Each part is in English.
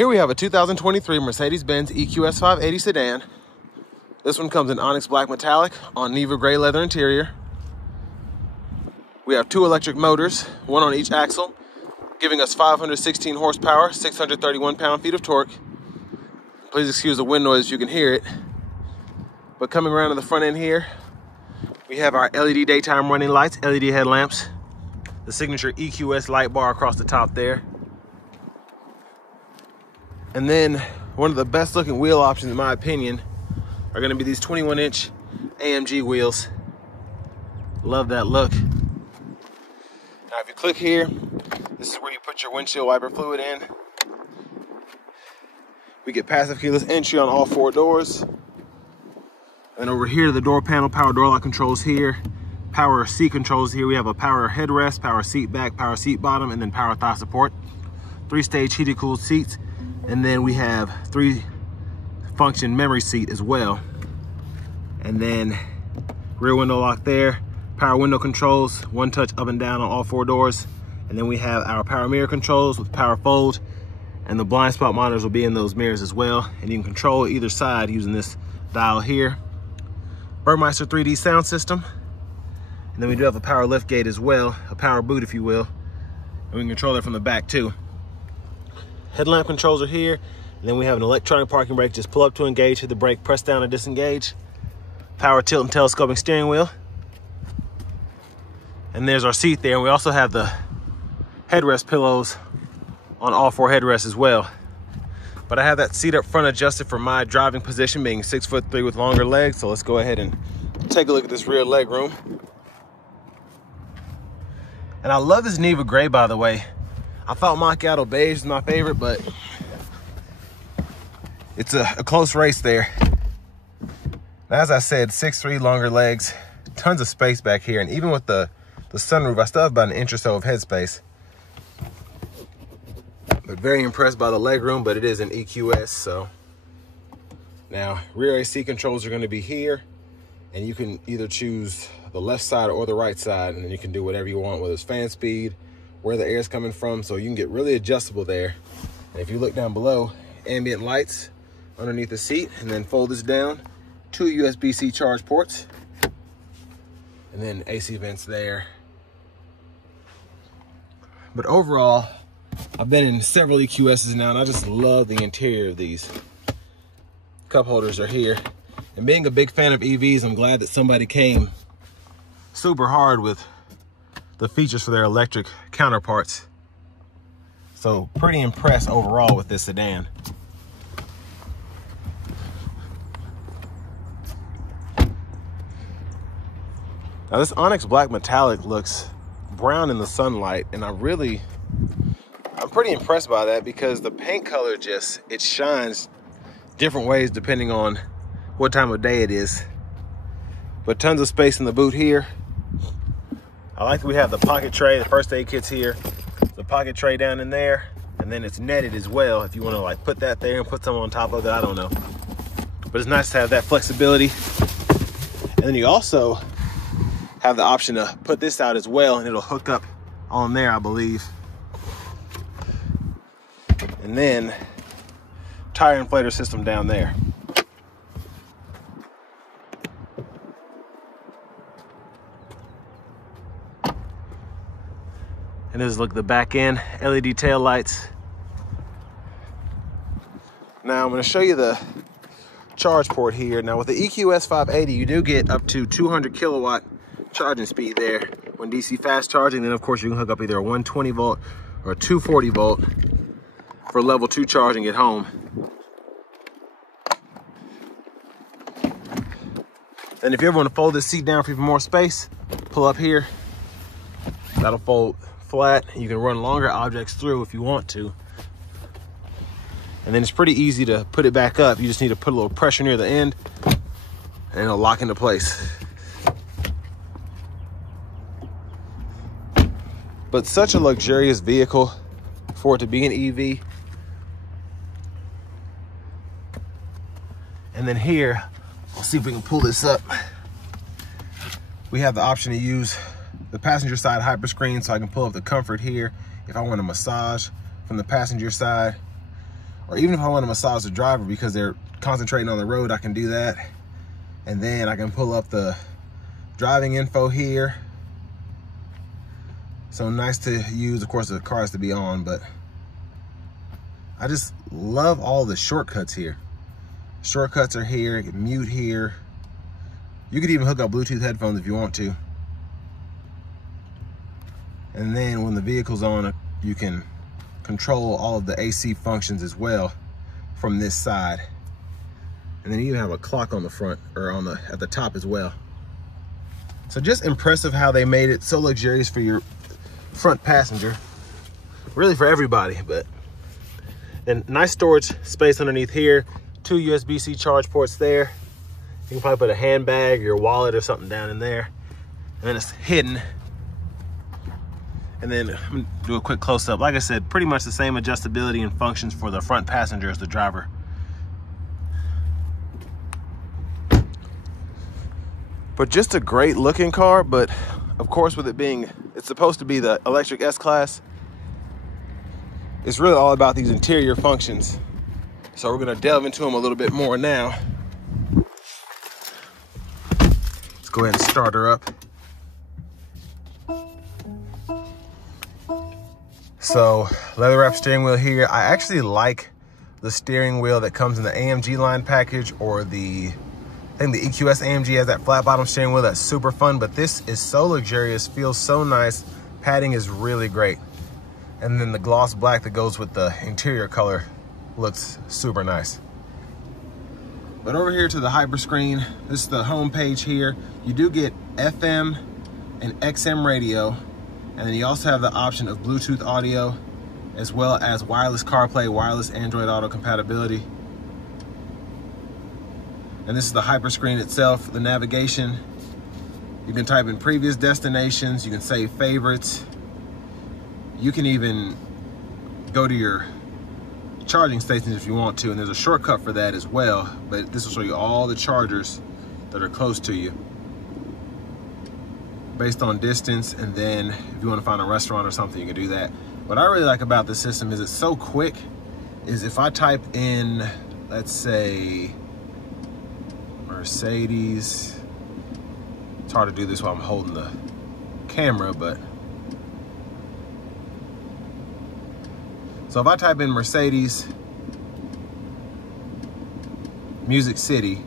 Here we have a 2023 Mercedes-Benz EQS 580 sedan. This one comes in Onyx black metallic on Neva gray leather interior. We have two electric motors, one on each axle, giving us 516 horsepower, 631 pound-feet of torque. Please excuse the wind noise if you can hear it. But coming around to the front end here, we have our LED daytime running lights, LED headlamps, the signature EQS light bar across the top there. And then one of the best looking wheel options in my opinion are gonna be these 21-inch AMG wheels. Love that look. Now if you click here, this is where you put your windshield wiper fluid in. We get passive keyless entry on all four doors. And over here, the door panel, power door lock controls here, power seat controls here. We have a power headrest, power seat back, power seat bottom, and then power thigh support. 3-stage heated cooled seats. And then we have 3-function memory seat as well. And then rear window lock there, power window controls, one touch up and down on all four doors. And then we have our power mirror controls with power fold, and the blind spot monitors will be in those mirrors as well. And you can control either side using this dial here. Burmeister 3D sound system. And then we do have a power lift gate as well, a power boot if you will. And we can control it from the back too. Headlamp controls are here. And then we have an electronic parking brake. Just pull up to engage, hit the brake, press down to disengage. Power tilt and telescoping steering wheel. And there's our seat there. And we also have the headrest pillows on all four headrests as well. But I have that seat up front adjusted for my driving position, being 6'3" with longer legs. So let's go ahead and take a look at this rear leg room. And I love this Neva gray, by the way. I thought macchiato beige is my favorite, but it's a close race there. As I said, 6'3", longer legs, tons of space back here. And even with the sunroof, I still have about an inch or so of headspace. But very impressed by the legroom, but it is an EQS, so. Now, rear AC controls are gonna be here, and you can either choose the left side or the right side, and then you can do whatever you want, whether it's fan speed, where the air is coming from, so you can get really adjustable there. And if you look down below, ambient lights underneath the seat, and then fold this down, 2 USB-C charge ports, and then AC vents there. But overall, I've been in several EQSs now, and I just love the interior of these. Cup holders are here. And being a big fan of EVs, I'm glad that somebody came super hard with the features for their electric counterparts. So pretty impressed overall with this sedan. Now this Onyx black metallic looks brown in the sunlight, and I'm pretty impressed by that because the paint color it shines different ways depending on what time of day it is. But tons of space in the boot here. I like that we have the pocket tray, the first aid kit's here, the pocket tray down in there, and then it's netted as well if you want to like put that there and put some on top of it, I don't know. But it's nice to have that flexibility. And then you also have the option to put this out as well, and it'll hook up on there, I believe. And then tire inflator system down there. And this is look at the back end, LED tail lights. Now I'm going to show you the charge port here. Now with the EQS 580, you do get up to 200 kilowatt charging speed there when DC fast charging. Then of course you can hook up either a 120 volt or a 240 volt for level 2 charging at home. And if you ever want to fold this seat down for even more space, pull up here. That'll fold flat. You can run longer objects through if you want to. And then it's pretty easy to put it back up. You just need to put a little pressure near the end and it'll lock into place. But such a luxurious vehicle for it to be an EV. And then here, let's see if we can pull this up. We have the option to use the passenger side hyperscreen, so I can pull up the comfort here if I want a massage from the passenger side. or even if I want to massage the driver because they're concentrating on the road, I can do that. And then I can pull up the driving info here. So nice to use. Of course, the car has to be on, but I just love all the shortcuts here. Shortcuts are here. You can mute here. You could even hook up Bluetooth headphones if you want to. And then when the vehicle's on, you can control all of the AC functions as well from this side. And then you have a clock on the front, or on at the top as well. So just impressive how they made it so luxurious for your front passenger. Really for everybody, but. And nice storage space underneath here. 2 USB-C charge ports there. You can probably put a handbag or your wallet or something down in there. And then it's hidden. And then I'm gonna do a quick close-up. Like I said, pretty much the same adjustability and functions for the front passenger as the driver. But just a great looking car, but of course with it being, it's supposed to be the electric S-Class, it's really all about these interior functions. So we're gonna delve into them a little bit more now. Let's go ahead and start her up. So leather wrap steering wheel here. I actually like the steering wheel that comes in the AMG line package, or I think the EQS AMG has that flat bottom steering wheel that's super fun, but this is so luxurious, feels so nice. Padding is really great. And then the gloss black that goes with the interior color looks super nice. But over here to the hyper screen, this is the home page here. You do get FM and XM radio, and then you also have the option of Bluetooth audio, as well as wireless CarPlay, wireless Android Auto compatibility. And this is the hyper screen itself, the navigation. You can type in previous destinations, you can save favorites. You can even go to your charging stations if you want to, and there's a shortcut for that as well, but this will show you all the chargers that are close to you based on distance. And then if you want to find a restaurant or something, you can do that. What I really like about this system is it's so quick. Is if I type in, let's say, Mercedes, it's hard to do this while I'm holding the camera, but so if I type in Mercedes Music City,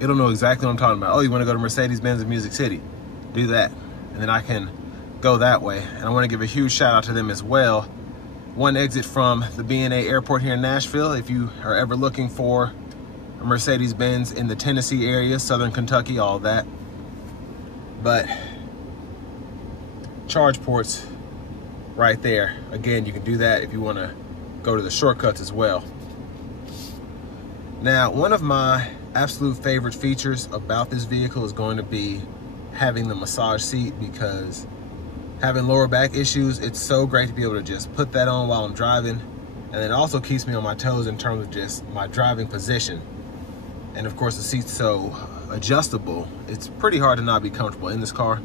it'll know exactly what I'm talking about. Oh, you want to go to Mercedes-Benz of Music City? Do that. And then I can go that way. And I want to give a huge shout out to them as well. One exit from the B&A airport here in Nashville. If you are ever looking for a Mercedes-Benz in the Tennessee area, Southern Kentucky, all that. But charge ports right there. Again, you can do that if you want to go to the shortcuts as well. Now, one of my absolute favorite features about this vehicle is going to be having the massage seat, because having lower back issues, it's so great to be able to just put that on while I'm driving. And it also keeps me on my toes in terms of just my driving position. And of course, the seat's so adjustable, it's pretty hard to not be comfortable in this car.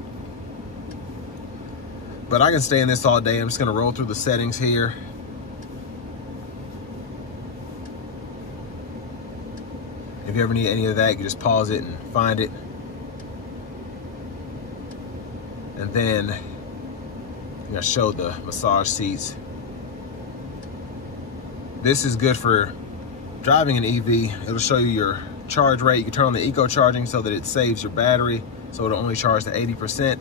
But I can stay in this all day. I'm just gonna roll through the settings here. If you ever need any of that, you can just pause it and find it. And then I'm gonna show the massage seats. This is good for driving an EV. It'll show you your charge rate. You can turn on the eco charging so that it saves your battery, so it'll only charge to 80%.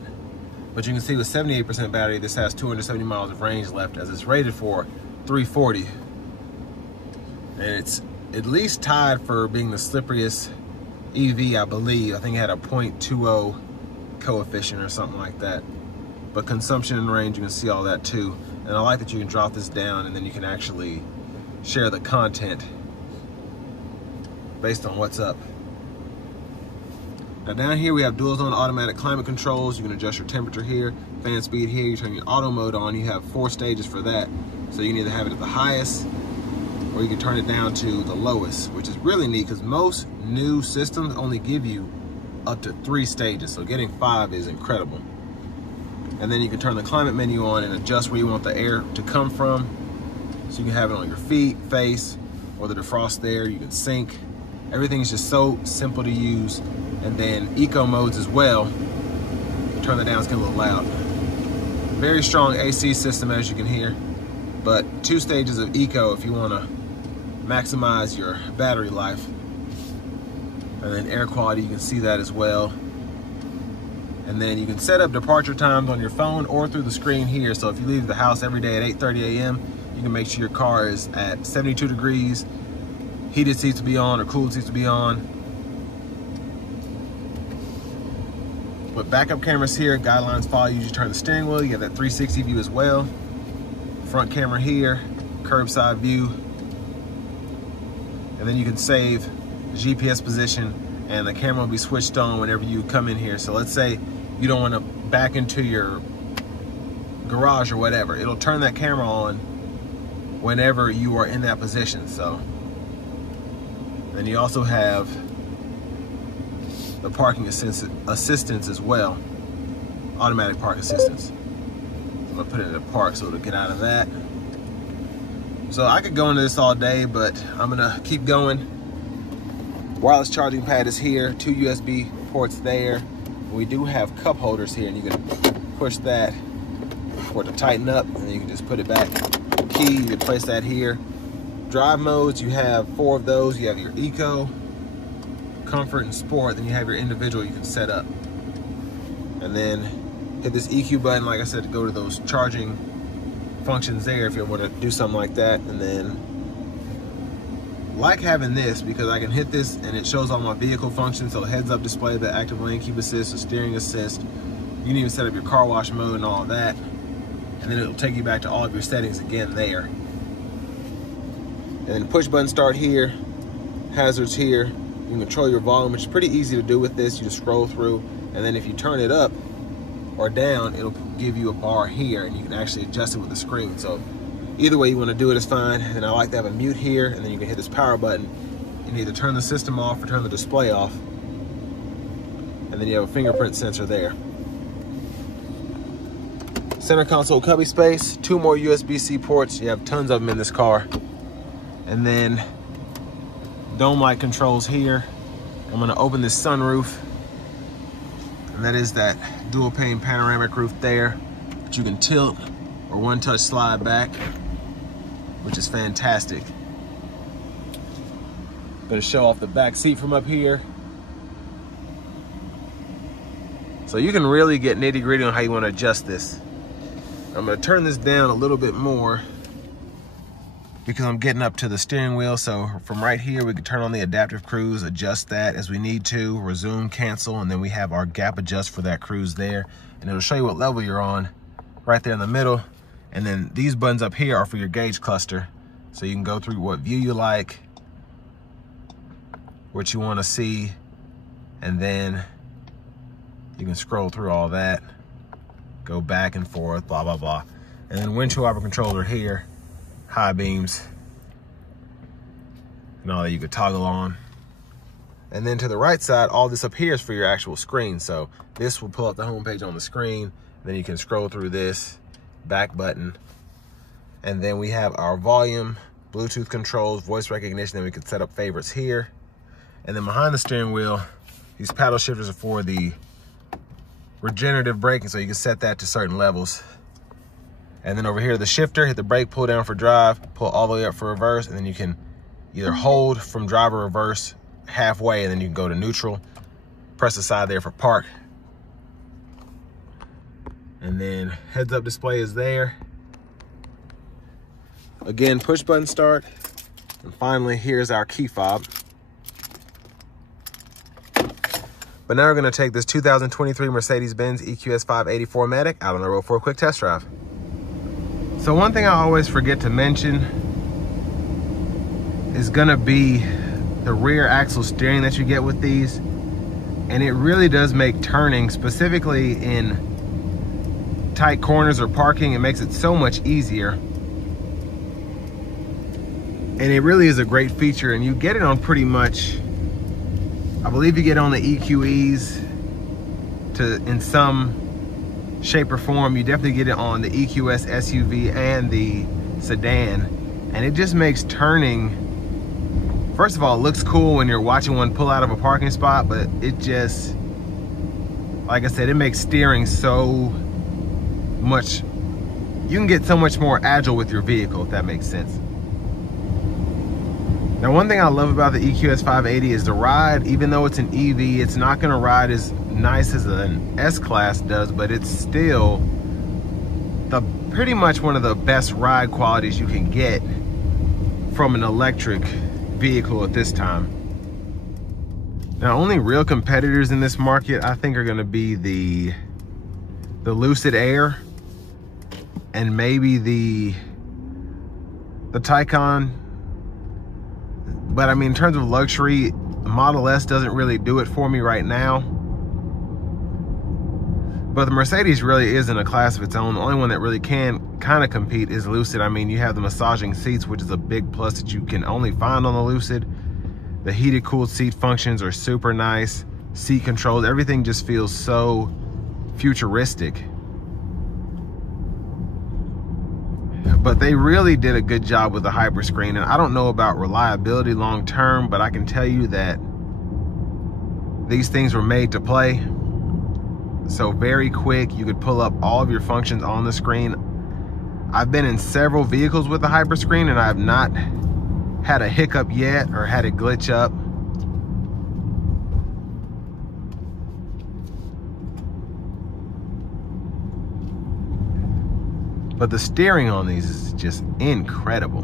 But you can see with 78% battery, this has 270 miles of range left, as it's rated for 340. And it's at least tied for being the slipperiest EV, I believe. I think it had a 0.20 coefficient or something like that. But consumption and range, you can see all that too. And I like that you can drop this down and then you can actually share the content based on what's up. Now down here we have dual zone automatic climate controls. You can adjust your temperature here, fan speed here. You turn your auto mode on. You have 4 stages for that. So you can either have it at the highest, or you can turn it down to the lowest, which is really neat because most new systems only give you up to 3 stages. So getting 5 is incredible. And then you can turn the climate menu on and adjust where you want the air to come from. So you can have it on your feet, face, or the defrost there. You can sync. Everything is just so simple to use. And then eco modes as well. Turn that down, it's getting a little loud. Very strong AC system, as you can hear. But 2 stages of eco if you want to maximize your battery life. And then air quality, you can see that as well. And then you can set up departure times on your phone or through the screen here. So if you leave the house every day at 8:30 a.m., you can make sure your car is at 72 degrees, heated seats to be on or cooled seats to be on. With backup cameras here, guidelines follow you. You turn the steering wheel, you have that 360 view as well. Front camera here, curbside view. And then you can save the GPS position and the camera will be switched on whenever you come in here. So let's say you don't want to back into your garage or whatever. It'll turn that camera on whenever you are in that position. So then you also have the parking assistance as well, automatic park assistance. I'm gonna put it in the park so it'll get out of that. So I could go into this all day, but I'm gonna keep going. Wireless charging pad is here, 2 USB ports there. We do have cup holders here, and you can push that for it to tighten up, and then you can just put it back. Key, you can place that here. Drive modes, you have 4 of those. You have your Eco, Comfort, and Sport. Then you have your individual you can set up. And then hit this EQ button, like I said, to go to those charging functions there if you want to do something like that. And then like having this because I can hit this and it shows all my vehicle functions. So heads up display, the active lane keep assist, the steering assist. You can even set up your car wash mode and all of that. And then it'll take you back to all of your settings again there. And then push button start here, hazards here. You can control your volume, which is pretty easy to do with this. You just scroll through, and then if you turn it up or down, it'll give you a bar here, and you can actually adjust it with the screen. So either way you want to do it is fine. And I like to have a mute here, and then you can hit this power button and either turn the system off or turn the display off. And then you have a fingerprint sensor there. Center console cubby space, 2 more USB-C ports. You have tons of them in this car. And then dome light controls here. I'm gonna open this sunroof, and that is that dual pane panoramic roof there, that you can tilt or one touch slide back, which is fantastic. Gonna show off the back seat from up here. So you can really get nitty gritty on how you wanna adjust this. I'm gonna turn this down a little bit more because I'm getting up to the steering wheel. So from right here, we can turn on the adaptive cruise, adjust that as we need to, resume, cancel, and then we have our gap adjust for that cruise there. And it'll show you what level you're on right there in the middle. And then these buttons up here are for your gauge cluster. So you can go through what view you like, what you wanna see, and then you can scroll through all that, go back and forth, blah, blah, blah. And then windshield wiper controller here, high beams, and all that you could toggle on. And then to the right side, all this up here is for your actual screen. So this will pull up the home page on the screen. Then you can scroll through this, back button. And then we have our volume, Bluetooth controls, voice recognition. Then we can set up favorites here. And then behind the steering wheel, these paddle shifters are for the regenerative braking. So you can set that to certain levels. And then over here, the shifter, hit the brake, pull down for drive, pull all the way up for reverse, and then you can either hold from drive or reverse halfway, and then you can go to neutral, press the side there for park. And then heads up display is there. Again, push button start. And finally, here's our key fob. But now we're gonna take this 2023 Mercedes-Benz EQS 580 4Matic out on the road for a quick test drive. So one thing I always forget to mention is gonna be the rear axle steering that you get with these. And it really does make turning, specifically in tight corners or parking, it makes it so much easier. And it really is a great feature, and you get it on pretty much, I believe you get on the EQEs in some shape or form. You definitely get it on the EQS SUV and the Sedan, and it just makes turning, first of all, it looks cool when you're watching one pull out of a parking spot, but it just, like I said, it makes steering so much, you can get so much more agile with your vehicle, if that makes sense. Now, one thing I love about the EQS 580 is the ride. Even though it's an EV, it's not gonna ride as nice as an S-Class does, but it's still pretty much one of the best ride qualities you can get from an electric vehicle at this time. Now, only real competitors in this market, I think, are gonna be the Lucid Air and maybe the Taycan. But I mean, in terms of luxury, Model S doesn't really do it for me right now. But the Mercedes really is in a class of its own. The only one that really can kind of compete is Lucid. I mean, you have the massaging seats, which is a big plus that you can only find on the Lucid. The heated, cooled seat functions are super nice. Seat controls, everything just feels so futuristic. But they really did a good job with the Hyperscreen, and I don't know about reliability long term, but I can tell you that these things were made to play. So very quick, you could pull up all of your functions on the screen. I've been in several vehicles with the Hyperscreen, and I have not had a hiccup yet or had it glitch up. But the steering on these is just incredible.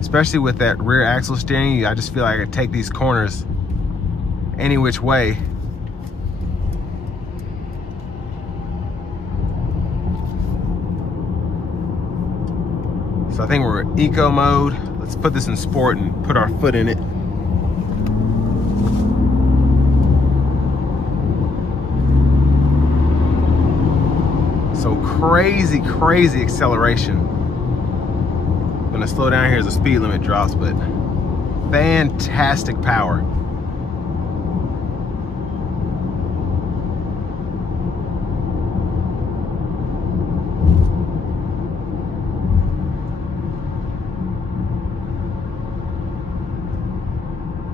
Especially with that rear axle steering, I just feel like I could take these corners any which way. So I think we're in eco mode. Let's put this in sport and put our foot in it. So crazy, crazy acceleration. I'm gonna slow down here as the speed limit drops, but fantastic power.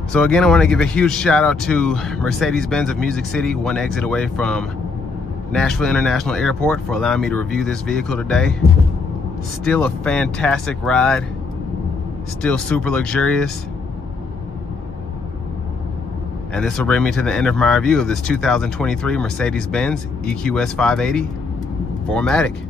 So again, I want to give a huge shout out to Mercedes-Benz of Music City, one exit away from Nashville International Airport, for allowing me to review this vehicle today. Still a fantastic ride, still super luxurious. And this will bring me to the end of my review of this 2023 Mercedes-Benz EQS 580 4Matic.